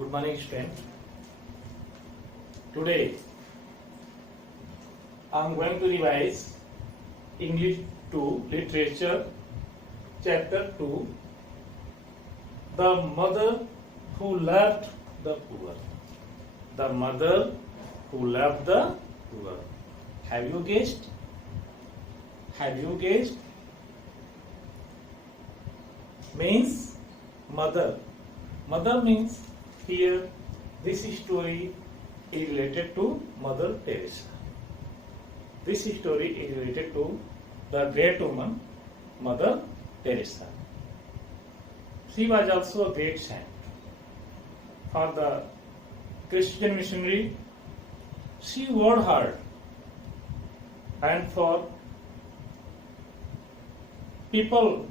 Good morning, student. Today, I am going to revise English 2 Literature, Chapter 2, The Mother Who Loved the Poor. The Mother Who Loved the Poor. Have you guessed? Have you guessed? Means mother. Mother means here this story is related to Mother Teresa. This story is related to the great woman Mother Teresa. She was also a great saint. For the Christian missionary, she worked hard, and for people,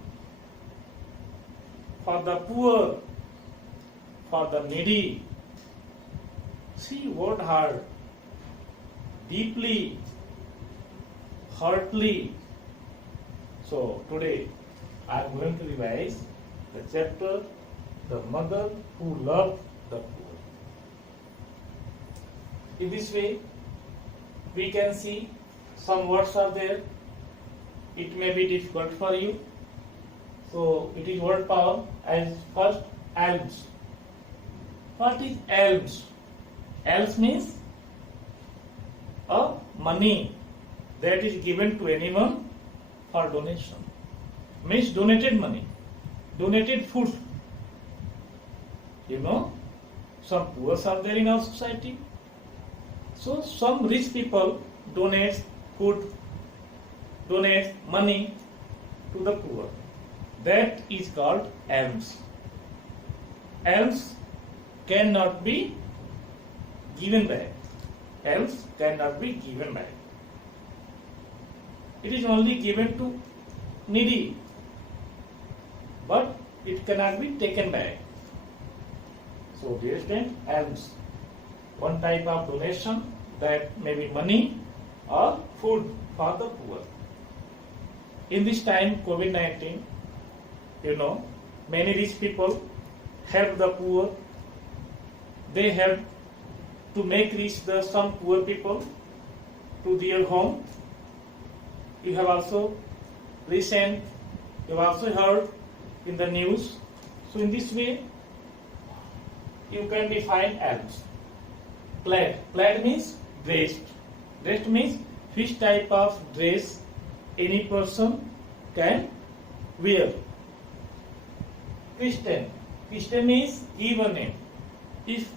for the poor, for the needy, she worked hard, deeply, heartily. So today I am going to revise the chapter, The Mother Who Loved the Poor. In this way, we can see some words are there. It may be difficult for you. So it is word power as first alms. What is alms? Alms means a money that is given to anyone for donation. Means donated money, donated food. You know, some poor are there in our society. So some rich people donate food, donate money to the poor. That is called alms. Alms cannot be given back. Alms cannot be given back. It is only given to needy, but it cannot be taken back. So dear student, alms, one type of donation that may be money or food for the poor. In this time, COVID-19, you know, many rich people help the poor. They help to make reach some poor people to their home. You have also listened, you have also heard in the news. So in this way, you can define alms. Plaid. Plaid means dressed. Dressed means which type of dress any person can wear. Christian. Christian means give a name. If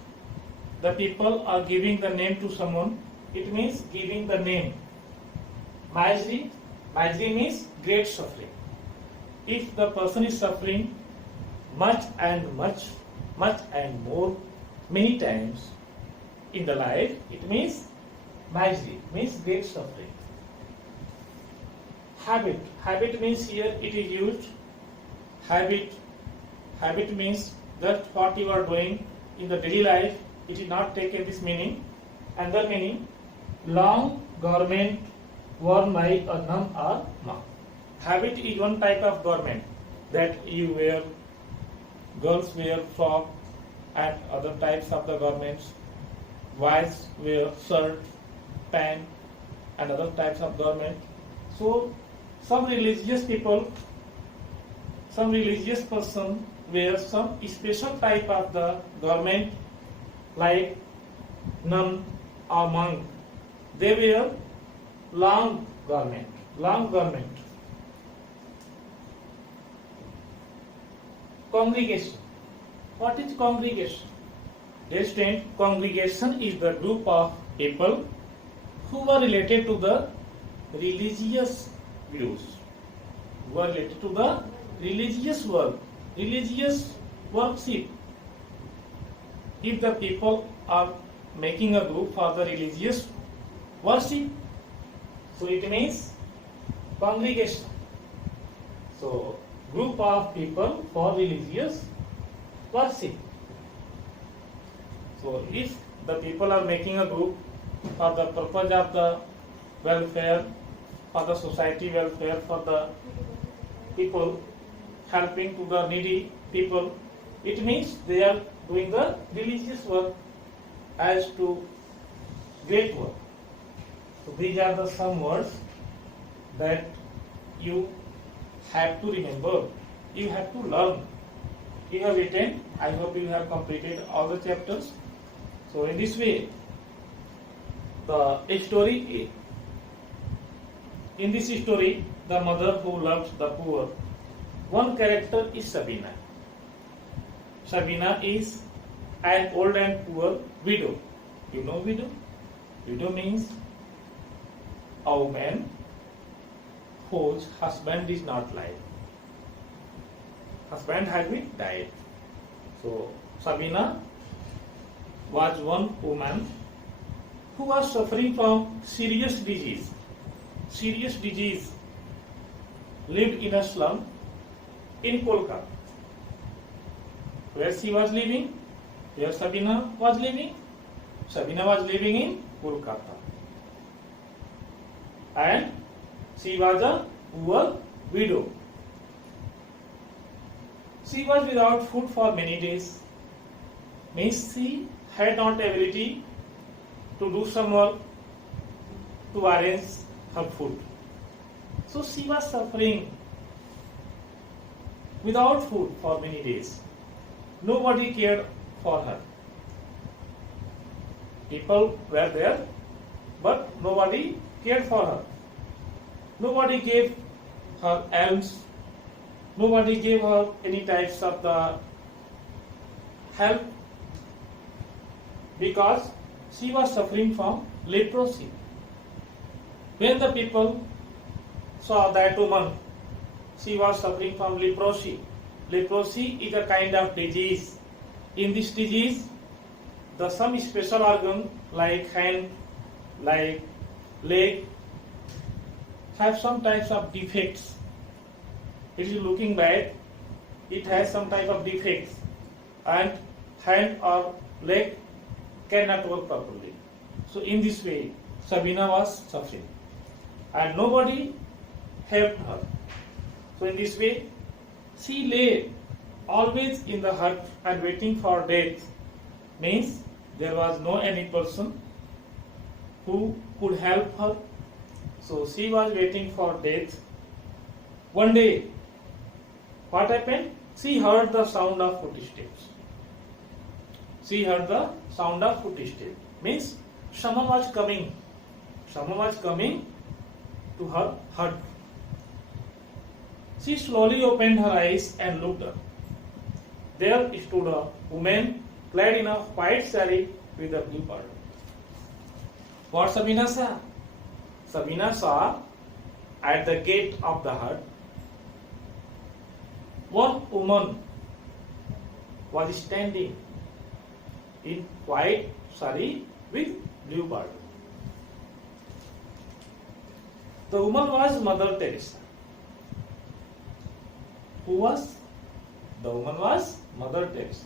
the people are giving the name to someone, it means giving the name. Misery. Misery means great suffering. If the person is suffering much and more, many times in the life, it means misery, means great suffering. Habit. Habit means here it is used. Habit means that what you are doing in the daily life, it is not taken this meaning. Another meaning, long garment worn by a nun or monk. Habit is one type of garment that you wear. Girls wear frock and other types of the garments. Boys wear shirt, pant and other types of garment. So some religious people, some religious person wear some special type of the garment like nun or monk. They wear long garment. Congregation. What is congregation? Dear student, congregation is the group of people who are related to the religious views, who are related to the religious work, religious worship. If the people are making a group for the religious worship, so it means congregation. So group of people for religious worship. So if the people are making a group for the purpose of the welfare, for the society welfare, for the people, helping to the needy people, It means they are doing the religious work as to great work. So these are the some words that you have to remember, you have to learn. You have written, I hope you have completed all the chapters. So in this way, in this story, the mother who loves the poor, one character is Sabina. Sabina is an old and poor widow. You know widow? Widow means a woman whose husband is not alive. Husband has been died. So Sabina was one woman who was suffering from serious disease. Serious disease, lived in a slum in Kolkata. Where she was living? Where Sabina was living? Sabina was living in Kolkata. And she was a poor widow. She was without food for many days. Means she had not ability to do some work to arrange her food. So she was suffering without food for many days. Nobody cared for her. People were there, but nobody cared for her. Nobody gave her alms. Nobody gave her any types of the help because she was suffering from leprosy. When the people saw that woman, she was suffering from leprosy. Leprosy is a kind of disease. In this disease, some special organ like hand, like leg, have some types of defects. It is looking bad. It has some type of defects, and hand or leg cannot work properly. So in this way, Sabina was suffering, and nobody helped her. So in this way, she lay always in the hut and waiting for death. Means there was no any person who could help her. So she was waiting for death. One day, what happened? She heard the sound of footsteps. She heard the sound of footsteps. Means someone was coming. Someone was coming to her hut. She slowly opened her eyes and looked up. There stood a woman clad in a white saree with a blue border. What Sabina saw? Sabina saw at the gate of the hut one woman was standing in white saree with blue border. The woman was Mother Teresa. Who was? The woman was Mother Teresa.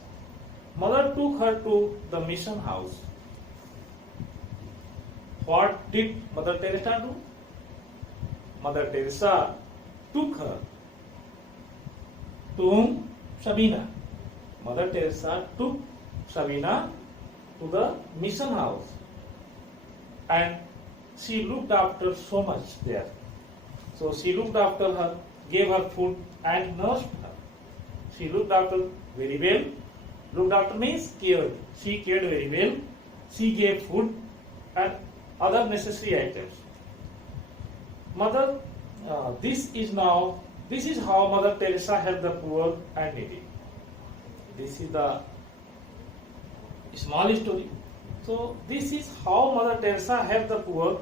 Mother took her to the mission house. What did Mother Teresa do? Mother Teresa took her to whom? Sabina. Mother Teresa took Sabina to the mission house, and she looked after so much there. So she looked after her, gave her food and nursed her. She looked after very well. Looked after means cared. She cared very well. She gave food and other necessary items. Mother, this is how Mother Teresa helped the poor and needy. This is the small story. So this is how Mother Teresa helped the poor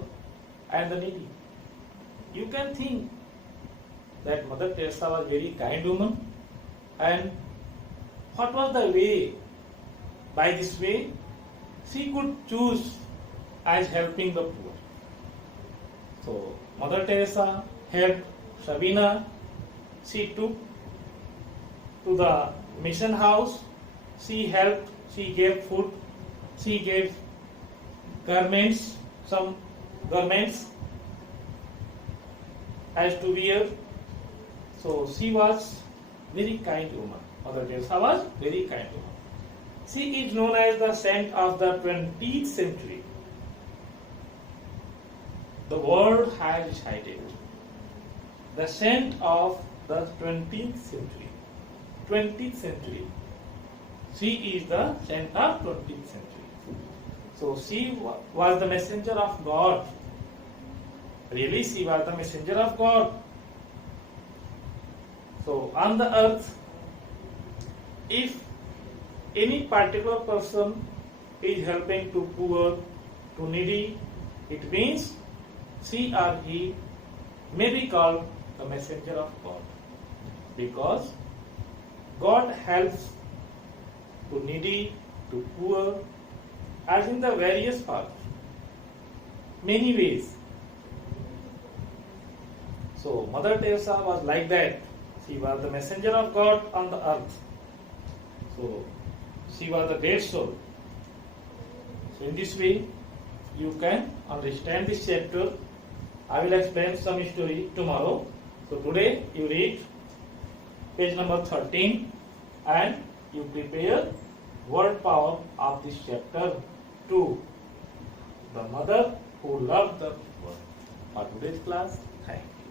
and the needy. You can think that Mother Teresa was a very kind woman, and what was the way? By this way, she could choose as helping the poor. So Mother Teresa helped Sabina. She took to the mission house. She helped. She gave food. She gave garments, some garments as to wear. So she was very kind woman. Mother Teresa was very kind woman. She is known as the saint of the 20th century. The world has decided the saint of the 20th century. 20th century. She is the saint of 20th century. So she was the messenger of God. Really, she was the messenger of God. So on the earth, if any particular person is helping to poor, to needy, it means she or he may be called the messenger of God, because God helps to needy, to poor, as in the various parts, many ways. So Mother Teresa was like that. She was the messenger of God on the earth. So she was a great soul. So in this way, you can understand this chapter. I will explain some story tomorrow. So today you read page number 13 and you prepare word power of this chapter 2. The mother who loved the world. For today's class, thank you.